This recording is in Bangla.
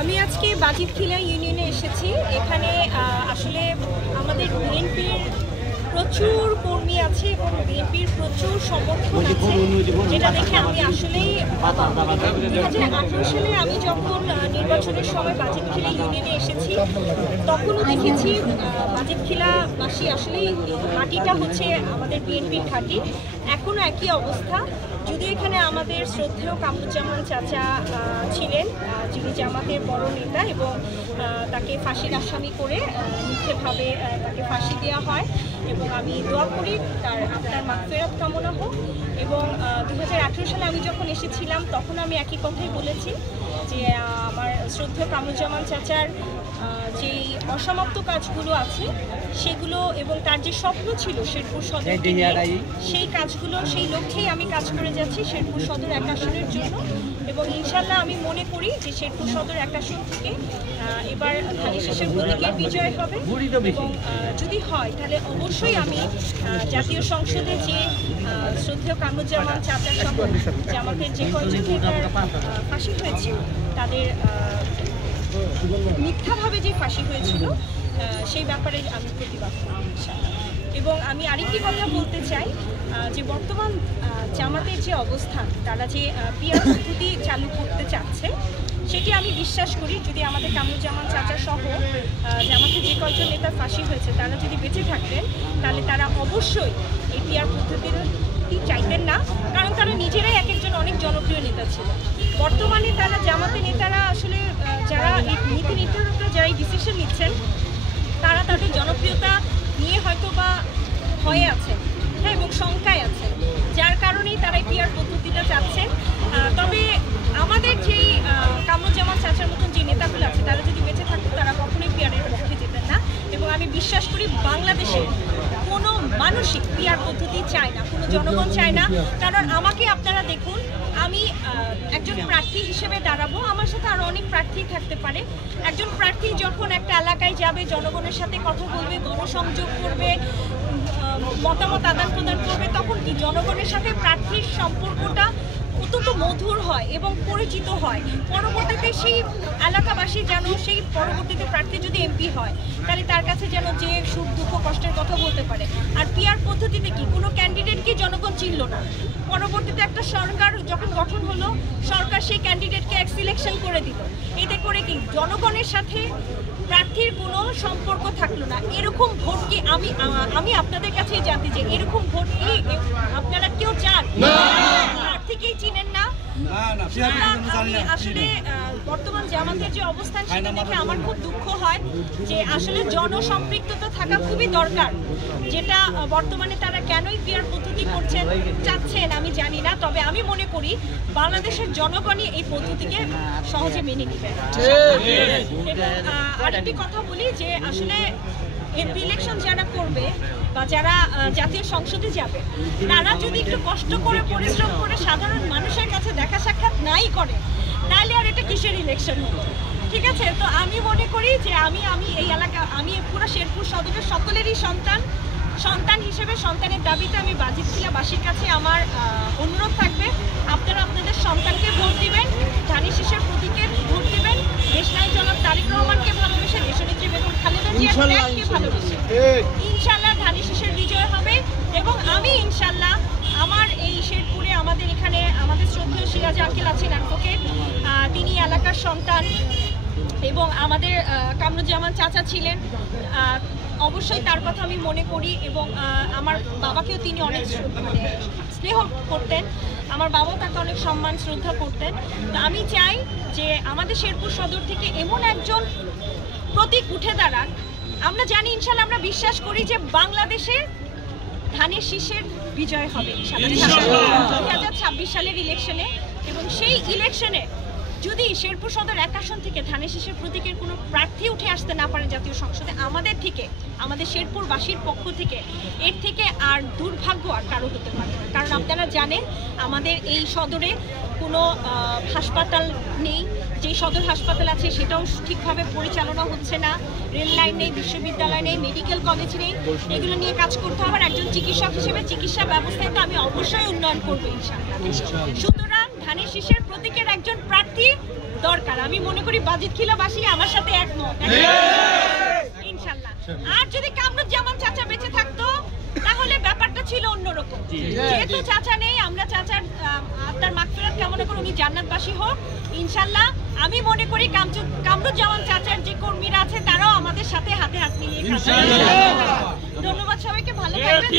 আমি আজকে বাজিতখিলা ইউনিয়নে এসেছি। এখানে আসলে আমাদের বিএনপির প্রচুর কর্মী আছে এবং বিএনপির প্রচুর সমর্থন আছে, যেটা দেখে আমি আসলেই 2018 সালে আমি যখন নির্বাচনের সময় বাজিতখিলা ইউনিয়নে এসেছি তখনও দেখেছি বাজিতখিলাবাসী আসলেই ঘাঁটিটা হচ্ছে আমাদের বিএনপির ঘাঁটি। এখনও একই অবস্থা, যদি এখানে আমাদের শ্রদ্ধেয় কামরুজ্জামান চাচা ছিলেন, যিনি জামাতের বড় নেতা, এবং তাকে ফাঁসির আসামি করে মিথ্যেভাবে তাকে ফাঁসি দেওয়া হয়, এবং আমি দোয়া করি তার আপনার মাগফিরাত কামনা হোক। এবং 2018 সালে আমি যখন এসেছিলাম তখন আমি একই কথাই বলেছি যে আমার শ্রদ্ধেয় কামরুজ্জামান চাচার যেই অসমাপ্ত কাজগুলো আছে সেগুলো এবং তার যে স্বপ্ন ছিল শেরপুর সদর, সেই কাজগুলো সেই লক্ষ্যেই আমি কাজ করে যাচ্ছি শেরপুর সদর 1 আসনের জন্য। এবং ইনশাল্লাহ আমি মনে করি যে শেরপুর সদর 1 আসন থেকে এবার ধানের শীষের প্রতীকের বিজয় হবে, এবং যদি হয় তাহলে অবশ্যই আমি জাতীয় সংসদে যে শ্রদ্ধেয় কামরুজ্জামান চাচার সহ জামাতের যে কয়েকজন নেতার ফাঁসি হয়েছিল, তাদের মিথ্যাভাবে যে ফাঁসি হয়েছিল সেই ব্যাপারে আমি প্রতিবাদ করি ইনশাআল্লাহ। এবং আমি আরেকটি কথা বলতে চাই যে বর্তমান জামাতের যে অবস্থান, তারা যে পিআর পদ্ধতি চালু করতে চাচ্ছে, সেটি আমি বিশ্বাস করি যদি আমাদের কামরুজ্জামান চাচা সহ জামাতের যে কয়েকজন নেতার ফাঁসি হয়েছে তারা যদি বেঁচে থাকতেন তাহলে তারা অবশ্যই এই পিআর পদ্ধতিটি চাইতেন না, কারণ তারা নিজেরাই এক একজন অনেক জনপ্রিয় নেতা ছিল। বর্তমানে তারা জামাতের নেতারা আসলে যারা এই নীতি নির্ধারকরা যারা এই ডিসিশন নিচ্ছেন তারা তাদের জনপ্রিয়তা নিয়ে হয়তো বা ভয়ে আছেন, হ্যাঁ, এবং শঙ্কায় আছেন, যার কারণেই তারা এই পিআর পদ্ধতিটা চাচ্ছেন। তবে আমাদের যেই কামরুজ্জামান চাচার মতন যে নেতাগুলো আছে তারা যদি বেঁচে থাকতো তারা কখনোই পিআরের পক্ষে যেতেন না। এবং আমি বিশ্বাস করি বাংলাদেশে কোনো মানুষই পিআর পদ্ধতি চায় না, কোনো জনগণ চায় না। কারণ আমাকে আপনারা দেখুন, আমি একজন প্রার্থী হিসেবে দাঁড়াবো, আমার সাথে আরও অনেক প্রার্থী থাকতে পারে। একজন প্রার্থী যখন একটা এলাকায় যাবে, জনগণের সাথে কথা বলবে, গণসংযোগ করবে, মতামত আদান প্রদান করবে, তখন কি জনগণের সাথে প্রার্থীর সম্পর্কটা অত্যন্ত মধুর হয় এবং পরিচিত হয়। পরবর্তীতে সেই এলাকাবাসী যেন সেই পরবর্তীতে প্রার্থী যদি এমপি হয় তাহলে তার কাছে যেন যে সুখ দুঃখ কষ্টের কথা বলতে পারে। আর পিআর পদ্ধতিতে কি কোনো ক্যান্ডিডেটকে জনগণ চিনল না, পরবর্তীতে একটা সরকার যখন গঠন হলো সরকার সেই ক্যান্ডিডেটকে এক সিলেকশন করে দিল, এতে করে কি জনগণের সাথে প্রার্থীর কোনো সম্পর্ক থাকলো না। এরকম ভোট কি আমি আপনাদের কাছে জানতে চাই, এরকম ভোট কি আপনারা কেউ চান? প্রার্থীকেই চিনেন না। আমি আসলে বর্তমান জামাতের যে অবস্থান সেটা দেখে আমার খুব দুঃখ হয় যে আসলে জনসম্পৃক্ততা থাকা খুবই দরকার, যেটা বর্তমানে তারা কেনই পিআর পদ্ধতি করছেন চাচ্ছেন আমি জানি না। তবে আমি মনে করি বাংলাদেশের জনগণই এই পদ্ধতিকে সহজে মেনে নেবে। এবং আরেকটি কথা বলি যে আসলে এমপি ইলেকশন যারা করবে বা যারা জাতীয় সংসদে যাবে তারা যদি একটু কষ্ট করে পরিশ্রম করে সাধারণ মানুষের কাছে দেখা সাক্ষাৎ নাই করে তাহলে আর এটা কিসের ইলেকশন হলো? ঠিক আছে, তো আমি মনে করি যে আমি এই এলাকা, আমি পুরো শেরপুর সদরের সকলেরই সন্তান হিসেবে সন্তানের দাবিতে আমি বাজিতখিলাবাসীর কাছে আমার অনুরোধ থাকবে, আপনারা আপনাদের সন্তানকে ভোট দিবেন, ধানের শীষের প্রতীকে ভোট দিবেন, দেশনায়ক জনাব তারেক রহমানকে ভালোবেসে, দেশনেত্রী বেগম খালেদা জিয়ার ত্যাগকে ভালোবেসে ইনশাল্লাহ ধানের শীষের বিজয় হবে। এবং আমি ইনশাল্লাহ আমার এই শেরপুরে আমাদের এখানে আমাদের শ্রদ্ধেয় সিরাজ আঙ্কেল আছেন অ্যাডভোকেট, তিনি এলাকার সন্তান, এবং আমাদের কামরুজ্জামান চাচা ছিলেন, অবশ্যই তার কথা আমি মনে করি। এবং আমার বাবাকেও তিনি অনেক স্নেহ করতেন, আমার বাবাও তাকে অনেক সম্মান শ্রদ্ধা করতেন। তো আমি চাই যে আমাদের শেরপুর সদর থেকে এমন একজন প্রতীক উঠে দাঁড়াক। আমরা জানি ইনশাল্লাহ, আমরা বিশ্বাস করি যে বাংলাদেশে ধানের শীষের বিজয় হবে ইনশাল্লাহ 2026 সালের ইলেকশনে। এবং সেই ইলেকশনে যদি শেরপুর সদর 1 আসন থেকে ধানের শীষের প্রতীকের কোনো প্রার্থী উঠে আসতে না পারে জাতীয় সংসদে, আমাদের শেরপুরবাসীর পক্ষ থেকে এর থেকে আর দুর্ভাগ্য আর কারো হতে পারে না। কারণ আপনারা জানেন আমাদের এই সদরে কোনো হাসপাতাল নেই, যে সদর হাসপাতাল আছে সেটাও ঠিকভাবে পরিচালনা হচ্ছে না, রেল লাইন নেই, বিশ্ববিদ্যালয় নেই, মেডিকেল কলেজ নেই, এগুলো নিয়ে কাজ করতে হবে। একজন চিকিৎসক হিসেবে চিকিৎসা ব্যবস্থায় তো আমি অবশ্যই উন্নয়ন করবো ইনশাআল্লাহ। সুতরাং ধানের শীষের প্রতীকের একজন প্রার্থী দরকার। আমি মনে করি বাজিত খিলাবাসী আমার সাথে একমত ইনশাআল্লাহ। আর যদি কামরুজ্জামান চাচা বেঁচে থাকতো তাহলে ব্যাপারটা ছিল অন্যরকম। যেহেতু চাচা নেই, আমরা চাচার আত্মার মাগফিরাত কামনা করি, উনি জান্নাতবাসী হোক ইনশাআল্লাহ। আমি মনে করি কামরুজ্জামান চাচার যে কর্মীরা আছে তারাও আমাদের সাথে হাতে হাত মিলিয়ে কাজ করবে। ধন্যবাদ সবাইকে, ভালো থাকবেন।